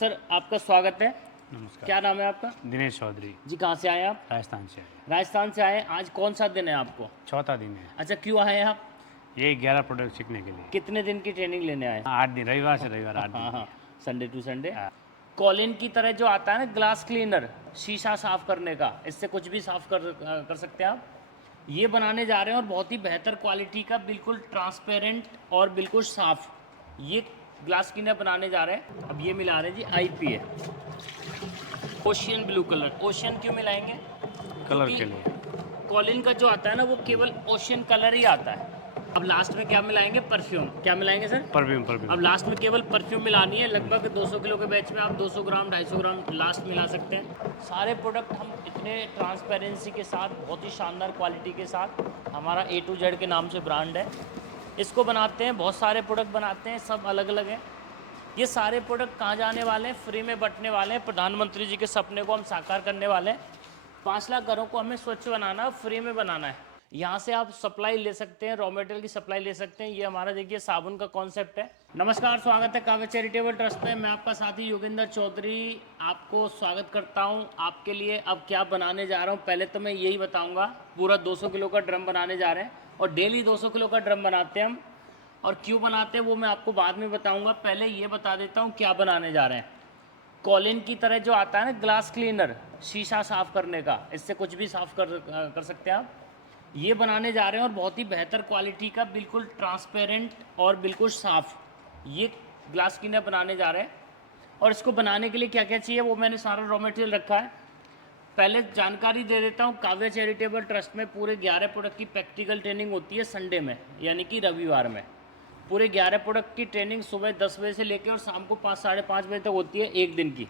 Sir आपका स्वागत है। नमस्कार। क्या नाम है आपका? दिनेश चौधरी। जी, कहाँ से आए आप? राजस्थान से आए। राजस्थान से आए। आज कौन सा दिन है आपको? चौथा दिन है। अच्छा, क्यों आए आप? ये 11 प्रोडक्ट सीखने के लिए। कितने दिन की ट्रेनिंग लेने आए? 8 दिन, रविवार से रविवार 8 दिन हाँ हाँ, की। Sunday to Sunday. हाँ। कॉलिन की तरह जो आता है ना, ग्लास क्लीनर, शीशा साफ करने का, इससे कुछ भी साफ कर सकते हैं आप। ये बनाने जा रहे हैं और बहुत ही बेहतर क्वालिटी का, बिल्कुल ट्रांसपेरेंट और बिल्कुल साफ ये ग्लास क्लीनर बनाने जा रहे हैं। अब ये मिला रहे हैं जी IPA ocean blue colour. Ocean क्यों मिलाएंगे? कलर क्योंकि के लिए। कॉलिन का जो आता है ना, वो केवल ओशियन कलर ही आता है। अब लास्ट में क्या मिलाएंगे? परफ्यूम। क्या मिलाएंगे सर? परफ्यूम अब परफ्यूम। लास्ट में केवल परफ्यूम मिलानी है। लगभग 200 किलो के बैच में आप 200 ग्राम 250 ग्राम लास्ट मिला सकते हैं। सारे प्रोडक्ट हम इतने ट्रांसपेरेंसी के साथ, बहुत ही शानदार क्वालिटी के साथ, हमारा A to Z के नाम से ब्रांड है, इसको बनाते हैं। बहुत सारे प्रोडक्ट बनाते हैं, सब अलग अलग हैं। ये सारे प्रोडक्ट कहाँ जाने वाले हैं? फ्री में बंटने वाले हैं। प्रधानमंत्री जी के सपने को हम साकार करने वाले हैं। 5 लाख घरों को हमें स्वच्छ बनाना है, फ्री में बनाना है। यहाँ से आप सप्लाई ले सकते हैं, रॉ मटेरियल की सप्लाई ले सकते हैं। ये हमारा देखिए साबुन का कॉन्सेप्ट है। नमस्कार, स्वागत है काव्य चैरिटेबल ट्रस्ट में। मैं आपका साथी योगेंद्र चौधरी आपको स्वागत करता हूँ। आपके लिए अब क्या बनाने जा रहा हूँ, पहले तो मैं यही बताऊँगा। पूरा 200 किलो का ड्रम बनाने जा रहे हैं और डेली 200 किलो का ड्रम बनाते हैं हम। और क्यों बनाते हैं वो मैं आपको बाद में बताऊँगा। पहले ये बता देता हूँ क्या बनाने जा रहे हैं। कॉलिन की तरह जो आता है ना, ग्लास क्लीनर, शीशा साफ करने का, इससे कुछ भी साफ कर सकते हैं आप। ये बनाने जा रहे हैं और बहुत ही बेहतर क्वालिटी का, बिल्कुल ट्रांसपेरेंट और बिल्कुल साफ ये ग्लास क्लीनर बनाने जा रहे हैं। और इसको बनाने के लिए क्या क्या चाहिए वो मैंने सारा रॉ मटेरियल रखा है। पहले जानकारी दे देता हूँ। काव्य चैरिटेबल ट्रस्ट में पूरे 11 प्रोडक्ट की प्रैक्टिकल ट्रेनिंग होती है संडे में, यानी कि रविवार में। पूरे 11 प्रोडक्ट की ट्रेनिंग सुबह 10 बजे से लेकर और शाम को 5 साढ़े 5 बजे तक होती है, एक दिन की,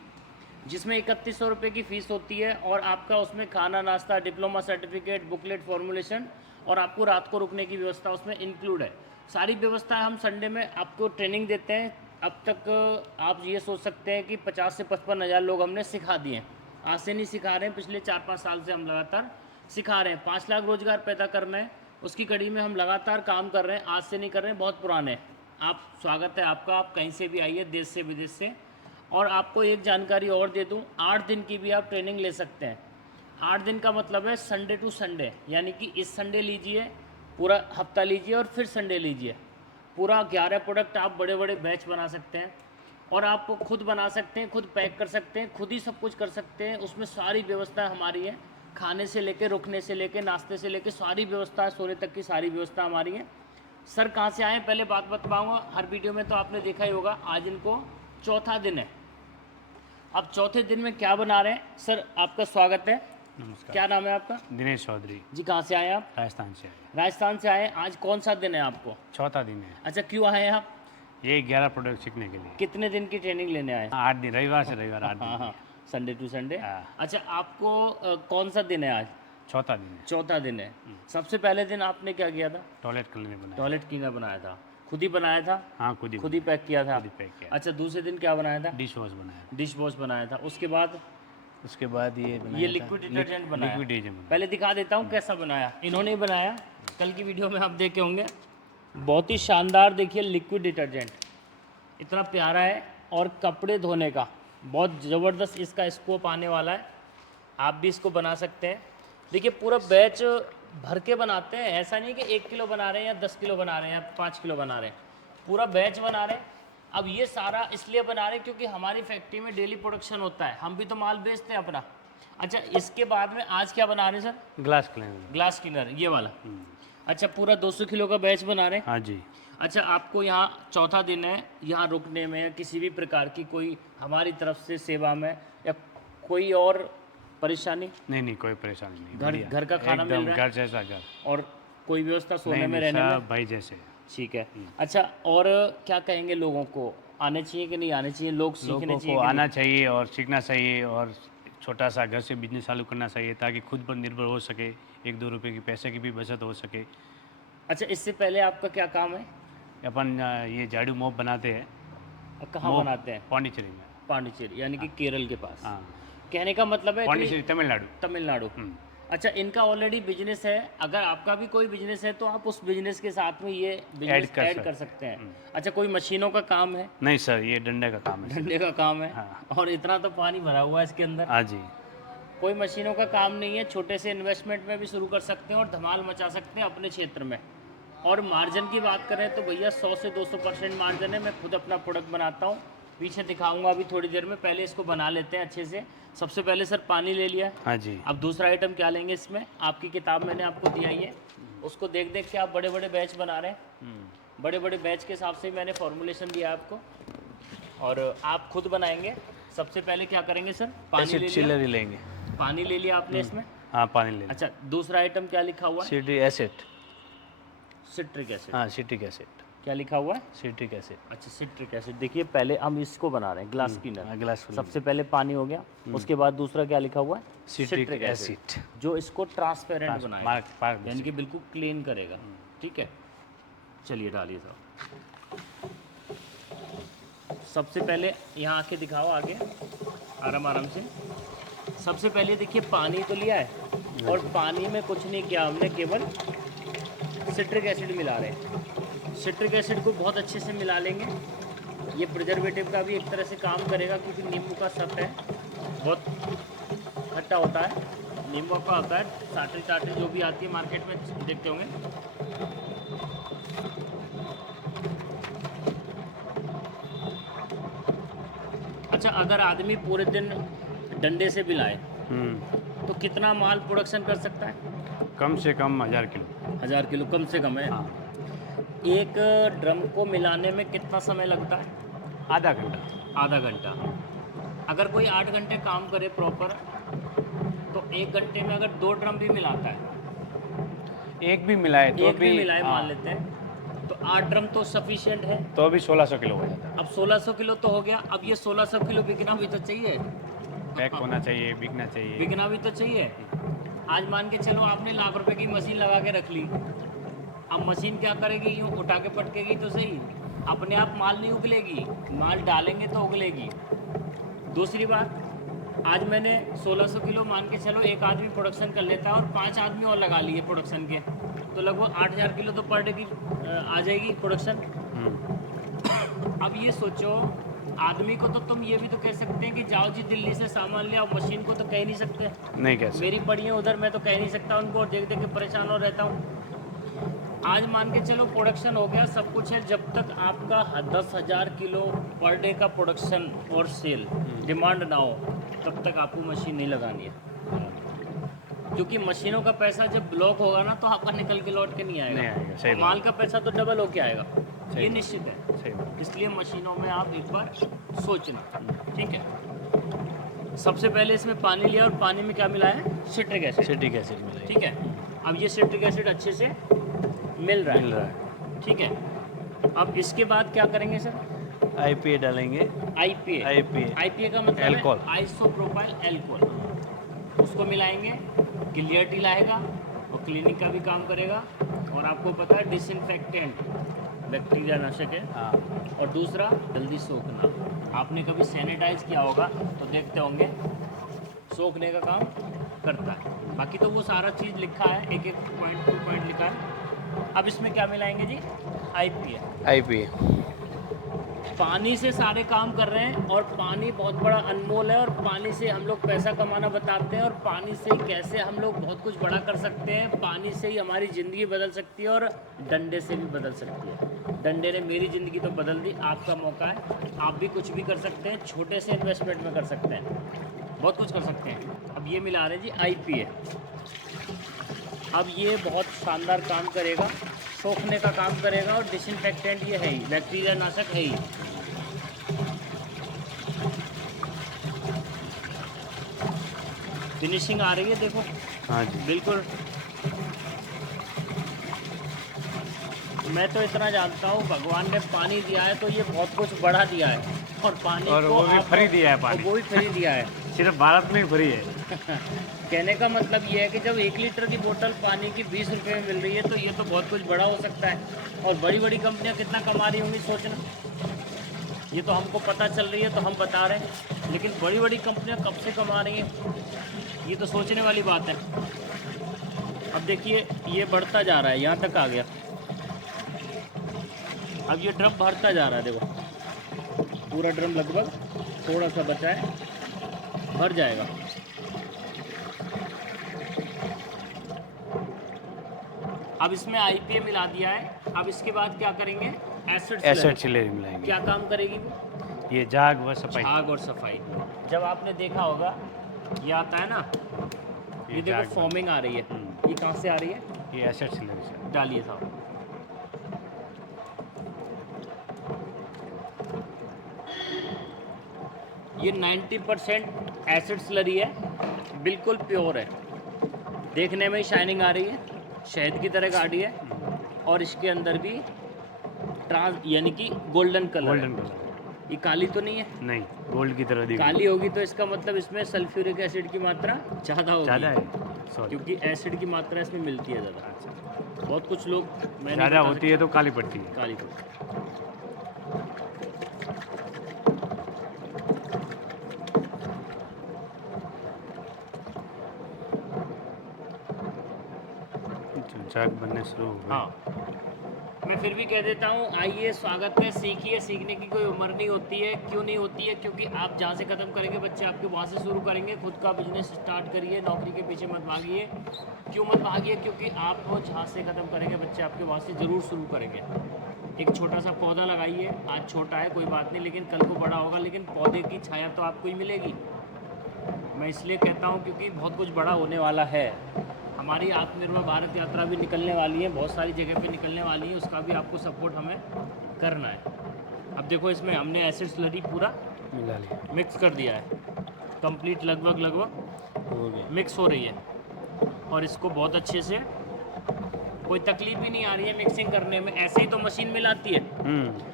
जिसमें 3100 रुपये की फ़ीस होती है। और आपका उसमें खाना, नाश्ता, डिप्लोमा सर्टिफिकेट, बुकलेट, फॉर्मुलेशन और आपको रात को रुकने की व्यवस्था उसमें इंक्लूड है। सारी व्यवस्था हम संडे में आपको ट्रेनिंग देते हैं। अब तक आप ये सोच सकते हैं कि 50 से 55 हज़ार लोग हमने सिखा दिए हैं। आज से नहीं सिखा रहे हैं, पिछले 4-5 साल से हम लगातार सिखा रहे हैं। 5 लाख रोजगार पैदा करना है, उसकी कड़ी में हम लगातार काम कर रहे हैं। आज से नहीं कर रहे हैं, बहुत पुराने। आप स्वागत है आपका, आप कहीं से भी आइए, देश से विदेश से। और आपको एक जानकारी और दे दूं, 8 दिन की भी आप ट्रेनिंग ले सकते हैं। 8 दिन का मतलब है संडे टू संडे, यानी कि इस संडे लीजिए, पूरा हफ्ता लीजिए और फिर संडे लीजिए। पूरा 11 प्रोडक्ट आप बड़े बड़े बैच बना सकते हैं और आप खुद बना सकते हैं, खुद पैक कर सकते हैं, खुद ही सब कुछ कर सकते हैं। उसमें सारी व्यवस्था हमारी है, खाने से लेके, रुकने से लेके, नाश्ते से लेके, सारी व्यवस्था, सोने तक की सारी व्यवस्था हमारी है। सर कहाँ से आए पहले बात बताऊँगा। हर वीडियो में तो आपने देखा ही होगा। आज इनको चौथा दिन है। अब चौथे दिन में क्या बना रहे हैं? सर आपका स्वागत है। नमस्कार। क्या नाम है आपका? दिनेश चौधरी। जी, कहाँ से आए आप? राजस्थान से आए। राजस्थान से आए। आज कौन सा दिन है आपको? चौथा दिन है। अच्छा, क्यों आए आप? ये 11 प्रोडक्ट सीखने के लिए। कितने दिन की ट्रेनिंग लेने आए? 8 दिन, रविवार से रविवार 8 हाँ दिन हाँ, संडे टू संडे। हाँ। अच्छा, आपको कौन सा दिन है आज? की। चौथा दिन है। चौथा दिन है। सबसे पहले दिन आपने क्या किया था? टॉयलेट क्लीनर बनाया। टॉयलेट क्लीनर बनाया था। खुद ही बनाया था? हाँ, खुद ही खुद ही पैक किया था? खुद ही पैक किया। अच्छा, दूसरे दिन क्या बनाया था? डिश वॉश बनाया। डिश वॉश बनाया था। उसके बाद उसके बाद ये बनाया ये था। लिक्विड डिटर्जेंट बनाया। लिक्विड डिटर्जेंट बनाया। पहले दिखा देता हूँ कैसा बनाया। इन्होंने ही बनाया, कल की वीडियो में आप देखे होंगे। बहुत ही शानदार, देखिए लिक्विड डिटर्जेंट इतना प्यारा है। और कपड़े धोने का बहुत ज़बरदस्त इसका स्कोप आने वाला है। आप भी इसको बना सकते हैं। देखिए पूरा बैच भर के बनाते हैं, ऐसा नहीं कि 1 किलो बना रहे हैं या 10 किलो बना रहे हैं या 5 किलो बना रहे हैं, पूरा बैच बना रहे हैं। अब ये सारा इसलिए बना रहे हैं क्योंकि हमारी फैक्ट्री में डेली प्रोडक्शन होता है, हम भी तो माल बेचते हैं अपना। अच्छा, इसके बाद में आज क्या बना रहे हैं sir? Glass cleaner. Glass cleaner, ये वाला। अच्छा, पूरा 200 किलो का बैच बना रहे हैं। हाँ जी। अच्छा, आपको यहाँ चौथा दिन है, यहाँ रुकने में किसी भी प्रकार की कोई हमारी तरफ से सेवा में या कोई और परेशानी? नहीं, कोई परेशानी नहीं। घर घर का खाना मिल रहा है घर जैसा घर। और कोई व्यवस्था सोने नहीं, में, रहने में? सब भाई जैसे। ठीक है। अच्छा, और क्या कहेंगे लोगों को, आने चाहिए कि नहीं आने चाहिए? लोग सीखने लोगों चाहिए को कि आना चाहिए और सीखना चाहिए और छोटा सा घर से बिजनेस चालू करना चाहिए ताकि खुद पर निर्भर हो सके, 1-2 रुपए की पैसे की भी बचत हो सके। अच्छा, इससे पहले आपका क्या काम है? अपन ये झाड़ू मोप बनाते हैं। और कहाँ मोप बनाते हैं? पौंडीचेरी में। पांडिचेरी, यानी कि केरल के पास। हाँ, कहने का मतलब है कि पौंडीचेरी तमिलनाडु। तमिलनाडु। अच्छा, इनका ऑलरेडी बिजनेस है, अगर आपका भी कोई बिजनेस है तो आप उस बिजनेस के साथ में ये बिजनेस ऐड कर सकते हैं। अच्छा, कोई मशीनों का काम है? नहीं सर, ये डंडे का काम है। डंडे का काम है। हाँ। और इतना तो पानी भरा हुआ है इसके अंदर। हाँ जी। कोई मशीनों का काम नहीं है, छोटे से इन्वेस्टमेंट में भी शुरू कर सकते हैं और धमाल मचा सकते हैं अपने क्षेत्र में। और मार्जिन की बात करें तो भैया 100 से 200% मार्जिन है। मैं खुद अपना प्रोडक्ट बनाता हूँ, पीछे दिखाऊंगा अभी थोड़ी देर में। पहले इसको बना लेते हैं अच्छे से। सबसे पहले सर पानी ले लिया। हाँ जी। अब दूसरा आइटम क्या लेंगे इसमें, आपकी किताब मैंने आपको दिया ही है, उसको देख देख के आप बड़े बड़े बैच बना रहे हैं। बड़े बड़े बैच के हिसाब से मैंने फॉर्मुलेशन दिया आपको और आप खुद बनाएंगे। सबसे पहले क्या करेंगे सर, पानी ले लिया। चिलर ही लेंगे। पानी ले लिया आपने इसमें। हाँ, पानी ले। अच्छा, दूसरा आइटम क्या लिखा हुआ है? Citric acid. Citric acid. हाँ, सिट्रिक एसिड। क्या लिखा हुआ है? Citric acid. अच्छा, सिट्रिक एसिड। देखिए पहले हम इसको बना रहे हैं, ग्लास हाँ, क्लीनर। ग्लास सबसे पहले पानी हो गया, उसके बाद दूसरा क्या लिखा हुआ है? सिट्रिक एसिड, जो इसको ट्रांसपेरेंट बनाएगा, यानी कि बिल्कुल क्लीन करेगा। ठीक है, चलिए डालिए साहब। सबसे पहले यहाँ आके दिखाओ, आगे आराम आराम से। सबसे पहले देखिए पानी तो लिया है और पानी में कुछ नहीं किया हमने, केवल सिट्रिक एसिड मिला रहे हैं। सिट्रिक एसिड को बहुत अच्छे से मिला लेंगे। ये प्रिजर्वेटिव का भी एक तरह से काम करेगा, क्योंकि नींबू का सट है, बहुत खट्टा होता है, नींबू का होता है, साटरी टाटरी जो भी आती है मार्केट में देखते होंगे। अच्छा, अगर आदमी पूरे दिन डंडे से बिलाए तो कितना माल प्रोडक्शन कर सकता है? कम से कम 1000 किलो। 1000 किलो कम से कम है। हाँ। एक ड्रम को मिलाने में कितना समय लगता है? आधा घंटा। आधा घंटा। अगर कोई 8 घंटे काम करे प्रॉपर, तो 1 घंटे में अगर 2 ड्रम भी मिलाता है, एक भी मिलाए तो एक भी मिलाए हाँ, मान लेते हैं, तो 8 ड्रम तो सफिशिएंट है। तो अभी 1600 किलो हो जाता है। अब 1600 किलो तो हो गया। अब ये 1600 किलो बिकना भी तो चाहिए, पैक होना चाहिए, बिकना चाहिए। बिकना भी तो चाहिए। आज मान के चलो आपने लाख रुपए की मशीन लगा के रख ली, अब मशीन क्या करेगी, यूँ उठा के पटकेगी तो सही, अपने आप माल नहीं उगलेगी, माल डालेंगे तो उगलेगी। दूसरी बात, आज मैंने 1600 किलो मान के चलो एक आदमी प्रोडक्शन कर लेता है और 5 आदमी और लगा लिए प्रोडक्शन के, तो लगभग 8000 किलो तो पर डे की आ जाएगी प्रोडक्शन। अब ये सोचो, आदमी को तो तुम ये भी तो कह सकते हैं कि जाओ जी दिल्ली से सामान ले आओ, मशीन को तो कह नहीं सकते। नहीं कैसे। मेरी पड़ी है उधर, मैं तो कह नहीं सकता उनको, और देख देख के परेशान हो रहता हूँ। आज मान के चलो प्रोडक्शन हो गया, सब कुछ है, जब तक आपका 10,000 किलो पर डे का प्रोडक्शन और सेल डिमांड ना हो, तब तक आपको मशीन नहीं लगानी है। क्योंकि मशीनों का पैसा जब ब्लॉक होगा ना, तो आपका निकल के लौट के नहीं आएगा। नहीं आएगा, सही बात। माल का पैसा तो डबल होके आएगा, ये बात। निश्चित है। सही बात। इसलिए मशीनों में आप एक बार सोचना। ठीक है, सबसे पहले इसमें पानी लिया और पानी में क्या मिलाया है? Citric acid. सिट्रिक एसिड मिलाइए। ठीक है, अब ये सिट्रिक एसिड अच्छे से मिल रहा है। ठीक है, अब इसके बाद क्या करेंगे सर? IPA डालेंगे। आईपीए का मतलब एल्कोहल। है आइसोप्रोपाइल एल्कोहल। उसको मिलाएंगे, क्लियरिटी लाएगा और क्लीनिंग का भी काम करेगा। और आपको पता है डिसइंफेक्टेंट, बैक्टीरिया नाशक है। हाँ। और दूसरा जल्दी सोखना। आपने कभी सैनिटाइज किया होगा तो देखते होंगे, सोखने का काम करता है। बाकी तो वो सारा चीज़ लिखा है, एक एक पॉइंट टू पॉइंट लिखा है। अब इसमें क्या मिलाएंगे जी? IPA। पानी से सारे काम कर रहे हैं और पानी बहुत बड़ा अनमोल है, और पानी से हम लोग पैसा कमाना बताते हैं, और पानी से कैसे हम लोग बहुत कुछ बड़ा कर सकते हैं। पानी से ही हमारी ज़िंदगी बदल सकती है और डंडे से भी बदल सकती है। डंडे ने मेरी ज़िंदगी तो बदल दी, आपका मौका है, आप भी कुछ भी कर सकते हैं, छोटे से इन्वेस्टमेंट में कर सकते हैं, बहुत कुछ कर सकते हैं। अब ये मिला रहे हैं जी IPA। अब ये बहुत शानदार काम करेगा, सोखने का काम करेगा, और डिसइंफेक्टेंट ये है ही, बैक्टीरिया नाशक है ही। फिनिशिंग आ रही है देखो। हाँ जी। बिल्कुल। मैं तो इतना जानता हूँ, भगवान ने पानी दिया है तो ये बहुत कुछ बढ़ा दिया है, और पानी और को वो भी आप- फ्री दिया है पानी। और वो भी फ्री दिया है। सिर्फ भारत में ही फ्री है। कहने का मतलब ये है कि जब 1 लीटर की बोतल पानी की 20 रुपये में मिल रही है, तो ये तो बहुत कुछ बड़ा हो सकता है। और बड़ी बड़ी कंपनियां कितना कमा रही होंगी सोचना। ये तो हमको पता चल रही है तो हम बता रहे हैं, लेकिन बड़ी बड़ी कंपनियां कब से कमा रही हैं ये तो सोचने वाली बात है। अब देखिए ये बढ़ता जा रहा है, यहाँ तक आ गया। अब ये ड्रम भरता जा रहा है, देखो पूरा ड्रम लगभग, थोड़ा सा बचा है, भर जाएगा। अब इसमें आईपीए मिला दिया है। अब इसके बाद क्या करेंगे, एसिड एसिड स्लरी। स्लरी मिलाएंगे। क्या काम करेगी वो, ये झाग व सफाई। झाग और सफाई। जब आपने देखा होगा ये आता है ना, ये देखो झाग फॉर्मिंग आ रही है, ये कहाँ से आ रही है, ये एसिड स्लरी से। डालिए साहब। ये 90% एसिड स्लरी है, बिल्कुल प्योर है, देखने में शाइनिंग आ रही है, शहद की तरह गाढ़ी है, और इसके अंदर भी ट्रांस यानी कि गोल्डन कलर गोल्डन है। कलर। ये काली तो नहीं है, नहीं, गोल्ड की तरह दिख रही काली होगी तो इसका मतलब इसमें सल्फ्यूरिक एसिड की मात्रा ज़्यादा होगी। ज़्यादा है, सॉरी। क्योंकि एसिड की मात्रा इसमें मिलती है ज़्यादा। अच्छा, बहुत कुछ लोग मैं नहीं ज़्यादा बता होती है तो काली पड़ती है। सकता, काली पड़ती है। झाग बनने शुरू हो गए। हाँ, मैं फिर भी कह देता हूँ, आइए, स्वागत है, सीखिए। सीखने की कोई उम्र नहीं होती है। क्यों नहीं होती है, क्योंकि आप जहाँ से ख़त्म करेंगे बच्चे आपके वहाँ से शुरू करेंगे। खुद का बिजनेस स्टार्ट करिए, नौकरी के पीछे मत भागिए। क्यों मत भागिए, क्योंकि आप जहाँ से ख़त्म करेंगे बच्चे आपके वहाँ से ज़रूर शुरू करेंगे। एक छोटा सा पौधा लगाइए, आज छोटा है कोई बात नहीं, लेकिन कल को बड़ा होगा, लेकिन पौधे की छाया तो आपको ही मिलेगी। मैं इसलिए कहता हूँ क्योंकि बहुत कुछ बड़ा होने वाला है। हमारी आत्मनिर्भर भारत यात्रा भी निकलने वाली है, बहुत सारी जगह पे निकलने वाली है, उसका भी आपको सपोर्ट हमें करना है। अब देखो इसमें हमने एसिड स्लरी पूरा मिला लिया, मिक्स कर दिया है, कंप्लीट लगभग हो गया। मिक्स हो रही है, और इसको बहुत अच्छे से, कोई तकलीफ भी नहीं आ रही है मिक्सिंग करने में, ऐसे ही तो मशीन मिलाती है।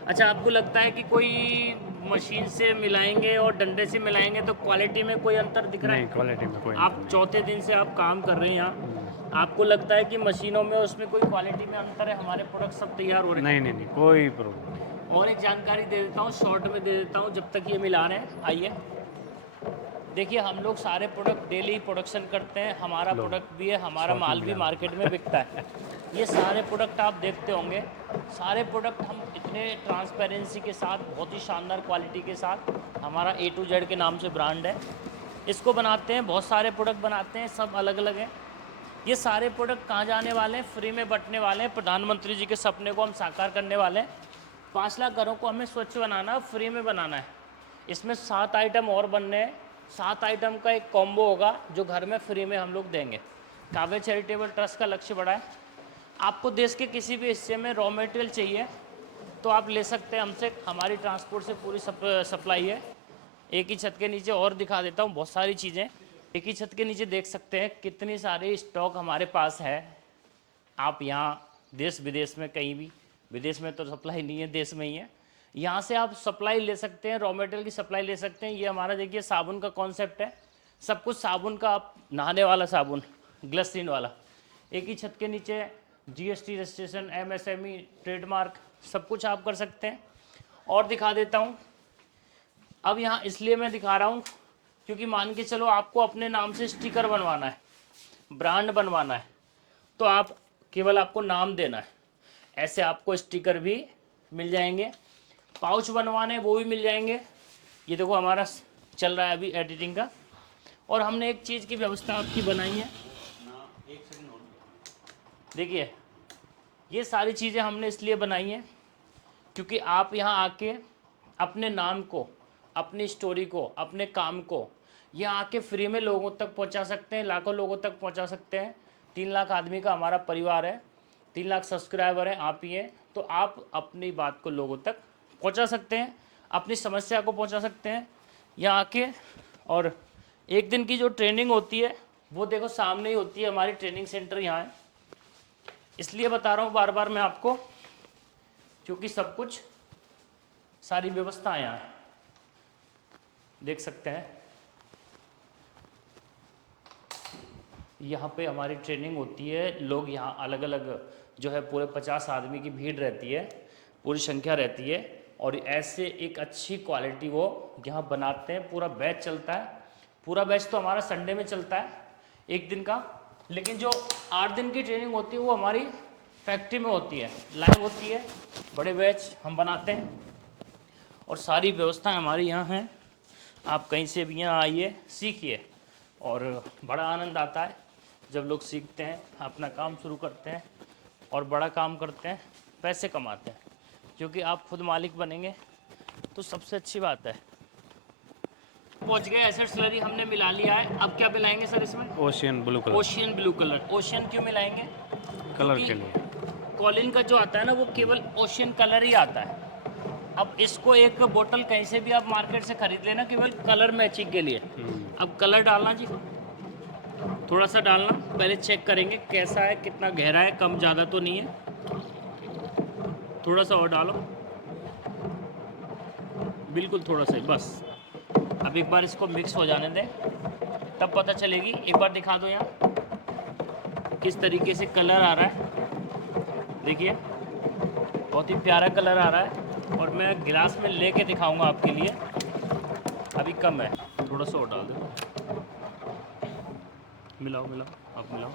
अच्छा, आपको लगता है कि कोई मशीन से मिलाएंगे और डंडे से मिलाएंगे तो क्वालिटी में कोई अंतर दिख रहा नहीं, है? क्वालिटी में कोई आप अंतर नहीं। चौथे दिन से आप काम कर रहे हैं यहाँ, आपको लगता है कि मशीनों में उसमें कोई क्वालिटी में अंतर है? हमारे प्रोडक्ट सब तैयार हो रहे हैं। नहीं नहीं नहीं, कोई प्रॉब्लम नहीं। और एक जानकारी दे देता हूँ, शॉर्ट में दे देता हूँ, जब तक ये मिला रहे हैं। आइए देखिए, हम लोग सारे प्रोडक्ट डेली प्रोडक्शन करते हैं, हमारा लो, प्रोडक्ट भी है, हमारा शॉर्ट माल में भी मिला। मार्केट में बिकता है। ये सारे प्रोडक्ट आप देखते होंगे, सारे प्रोडक्ट हम इतने ट्रांसपेरेंसी के साथ, बहुत ही शानदार क्वालिटी के साथ, हमारा A to Z के नाम से ब्रांड है, इसको बनाते हैं। बहुत सारे प्रोडक्ट बनाते हैं, सब अलग अलग हैं। ये सारे प्रोडक्ट कहाँ जाने वाले हैं? फ्री में बंटने वाले हैं। प्रधानमंत्री जी के सपने को हम साकार करने वाले हैं। 5 लाख घरों को हमें स्वच्छ बनाना, फ्री में बनाना है। इसमें 7 आइटम और बनने हैं। 7 आइटम का एक कॉम्बो होगा जो घर में फ्री में हम लोग देंगे। काव्य चैरिटेबल ट्रस्ट का लक्ष्य बड़ा है। आपको देश के किसी भी हिस्से में रॉ मटेरियल चाहिए तो आप ले सकते हैं हमसे, हमारी ट्रांसपोर्ट से पूरी सप्लाई है। एक ही छत के नीचे और दिखा देता हूँ बहुत सारी चीज़ें। एक ही छत के नीचे देख सकते हैं कितनी सारी स्टॉक हमारे पास है। आप यहाँ देश विदेश में कहीं भी, विदेश में तो सप्लाई नहीं है, देश में ही है, यहाँ से आप सप्लाई ले सकते हैं, रॉ मटेरियल की सप्लाई ले सकते हैं। ये हमारा देखिए साबुन का कॉन्सेप्ट है, सब कुछ साबुन का, आप नहाने वाला साबुन, ग्लिसरीन वाला, एक ही छत के नीचे। GST रजिस्ट्रेशन, MSME, ट्रेडमार्क, सब कुछ आप कर सकते हैं। और दिखा देता हूँ, अब यहाँ इसलिए मैं दिखा रहा हूँ क्योंकि मान के चलो आपको अपने नाम से स्टिकर बनवाना है, ब्रांड बनवाना है, तो आप केवल आपको नाम देना है, ऐसे आपको स्टिकर भी मिल जाएंगे। पाउच बनवाने वो भी मिल जाएंगे। ये देखो हमारा चल रहा है अभी एडिटिंग का, और हमने एक चीज़ की व्यवस्था आपकी बनाई है। देखिए, ये सारी चीज़ें हमने इसलिए बनाई हैं क्योंकि आप यहाँ आके अपने नाम को, अपनी स्टोरी को, अपने काम को यहाँ आके फ्री में लोगों तक पहुँचा सकते हैं, लाखों लोगों तक पहुँचा सकते हैं। 3 लाख आदमी का हमारा परिवार है, 3 लाख सब्सक्राइबर हैं, आप ही हैं, तो आप अपनी बात को लोगों तक पहुँचा सकते हैं, अपनी समस्या को पहुँचा सकते हैं यहाँ आके। और एक दिन की जो ट्रेनिंग होती है वो देखो सामने ही होती है, हमारी ट्रेनिंग सेंटर यहाँ है। इसलिए बता रहा हूँ बार बार मैं आपको, क्योंकि सब कुछ, सारी व्यवस्था यहाँ है, देख सकते हैं। यहाँ पे हमारी ट्रेनिंग होती है, लोग यहाँ अलग अलग जो है पूरे 50 आदमी की भीड़ रहती है, पूरी संख्या रहती है, और ऐसे एक अच्छी क्वालिटी वो यहाँ बनाते हैं। पूरा बैच चलता है, पूरा बैच तो हमारा संडे में चलता है, एक दिन का, लेकिन जो 8 दिन की ट्रेनिंग होती है वो हमारी फैक्ट्री में होती है, लाइव होती है। बड़े बैच हम बनाते हैं और सारी व्यवस्थाएं हमारी यहाँ हैं। आप कहीं से भी यहाँ आइए, सीखिए, और बड़ा आनंद आता है जब लोग सीखते हैं, अपना काम शुरू करते हैं और बड़ा काम करते हैं, पैसे कमाते हैं। क्योंकि आप खुद मालिक बनेंगे तो सबसे अच्छी बात है। पहुँच गए, एसिड स्लरी हमने मिला लिया है। अब क्या मिलाएंगे सर इसमें? Ocean blue colour, ocean blue colour. Ocean क्यों मिलाएंगे? कलर के लिए। कॉलिन का जो आता है ना वो केवल ओशियन कलर ही आता है। अब इसको एक बोतल कहीं से भी आप मार्केट से खरीद लेना केवल कलर मैचिंग के लिए। अब कलर डालना जी, थोड़ा सा डालना, पहले चेक करेंगे कैसा है, कितना गहरा है, कम ज़्यादा तो नहीं है। थोड़ा सा और डालो, बिल्कुल थोड़ा सा ही बस। अब एक बार इसको मिक्स हो जाने दें, तब पता चलेगी। एक बार दिखा दो यहाँ किस तरीके से कलर आ रहा है, देखिए बहुत ही प्यारा कलर आ रहा है। और मैं गिलास में लेके दिखाऊंगा आपके लिए। अभी कम है, थोड़ा सा और डाल दो, मिलाओ मिलाओ, अब मिलाओ,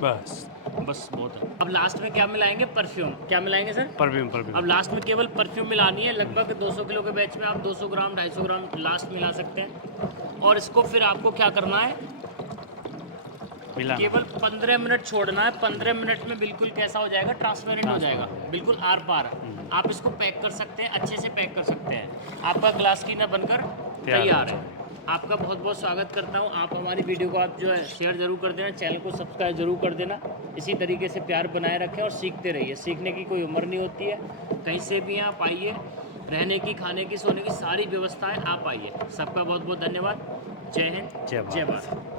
बस बस बहुत है। अब लास्ट में क्या मिलाएंगे? परफ्यूम। क्या मिलाएंगे सर? Perfume, perfume. अब लास्ट में केवल परफ्यूम मिलानी है। लगभग 200 किलो के बैच में आप 200 ग्राम 250 ग्राम लास्ट मिला सकते हैं। और इसको फिर आपको क्या करना है, मिलाना। केवल 15 मिनट छोड़ना है। 15 मिनट में बिल्कुल कैसा हो जाएगा, ट्रांसपेरेंट हो जाएगा, बिल्कुल आर पार। आप इसको पैक कर सकते हैं, अच्छे से पैक कर सकते हैं। आपका ग्लास की ना बनकर तैयार है। आपका बहुत बहुत स्वागत करता हूँ। आप हमारी वीडियो को आप जो है शेयर ज़रूर कर देना, चैनल को सब्सक्राइब ज़रूर कर देना। इसी तरीके से प्यार बनाए रखें और सीखते रहिए। सीखने की कोई उम्र नहीं होती है। कहीं से भी आप आइए, रहने की, खाने की, सोने की सारी व्यवस्थाएं आप आइए। सबका बहुत बहुत धन्यवाद। जय हिंद, जय भारत।